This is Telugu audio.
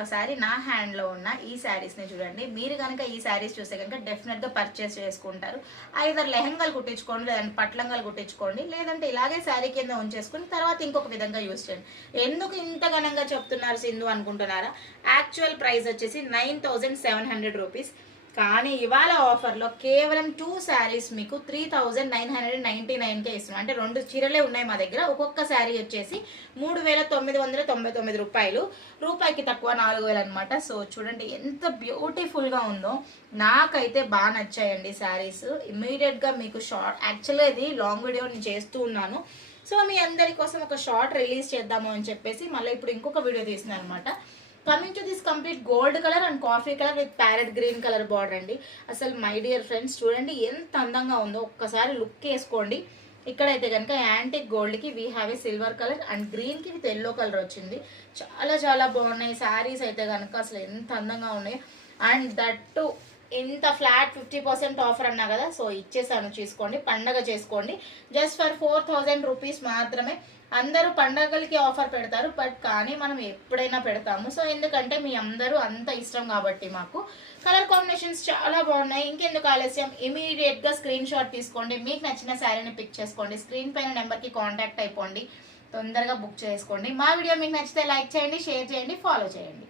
ఒక్కసారి నా హ్యాండ్లో ఉన్న ఈ శారీస్ని చూడండి. మీరు కనుక ఈ శారీస్ చూస్తే కనుక డెఫినెట్గా పర్చేస్ చేసుకుంటారు. ఐదర్ లెహంగాలు కుట్టించుకోండి, లేదంటే పట్లంగాలు కుట్టించుకోండి, లేదంటే ఇలాగే శారీ కింద ఉంచేసుకుని తర్వాత ఇంకొక విధంగా యూజ్ చేయండి. ఎందుకు ఇంత ఘనంగా చెప్తున్నారు సింధు అనుకుంటున్నారా? యాక్చువల్ ప్రైస్ వచ్చేసి 9700 రూపీస్. కానీ ఇవాళ ఆఫర్లో కేవలం 2 శారీస్ మీకు 3999కే ఇస్తున్నాం. అంటే 2 చీరలే ఉన్నాయి మా దగ్గర. ఒక్కొక్క శారీ వచ్చేసి 3999 రూపాయలు. రూపాయికి తక్కువ 4000 అనమాట. సో చూడండి ఎంత బ్యూటిఫుల్గా ఉందో. నాకైతే బాగా నచ్చాయండి శారీస్. ఇమీడియట్గా మీకు షార్ట్, యాక్చువల్గా ఇది లాంగ్ వీడియో నేను చేస్తూ ఉన్నాను. సో మీ అందరి కోసం ఒక షార్ట్ రిలీజ్ చేద్దాము అని చెప్పేసి మళ్ళీ ఇప్పుడు ఇంకొక వీడియో తీస్తున్నాను అనమాట. Coming to this complete gold colour and coffee colour with parrot green colour border అండి. అసలు మై డియర్ ఫ్రెండ్స్ చూడండి ఎంత అందంగా ఉందో. ఒక్కసారి లుక్ వేసుకోండి. ఇక్కడైతే కనుక యాంటిక్ గోల్డ్కి we have a silver colour and గ్రీన్కి విత్ ఎల్లో కలర్ వచ్చింది. చాలా చాలా బాగున్నాయి శారీస్ అయితే కనుక. అసలు ఎంత అందంగా ఉన్నాయి. అండ్ దట్టు ఇంత ఫ్లాట్ 50% ఆఫర్ అన్నా కదా, సో ఇచ్చేసాను, తీసుకోండి, పండగ చేసుకోండి. జస్ట్ ఫర్ 4000 రూపీస్ మాత్రమే. అందరూ పండగలకి ఆఫర్ పెడతారు, బట్ కానీ మనం ఎప్పుడైనా పెడతాము. సో ఎందుకంటే మీ అందరూ అంత ఇష్టం కాబట్టి మాకు. కలర్ కాంబినేషన్స్ చాలా బాగున్నాయి. ఇంకెందుకు ఆలస్యం, ఇమీడియట్గా స్క్రీన్ షాట్ తీసుకోండి. మీకు నచ్చిన శారీని పిక్ చేసుకోండి. స్క్రీన్ పైన నెంబర్కి కాంటాక్ట్ అయిపోండి. తొందరగా బుక్ చేసుకోండి. మా వీడియో మీకు నచ్చితే లైక్ చేయండి, షేర్ చేయండి, ఫాలో చేయండి.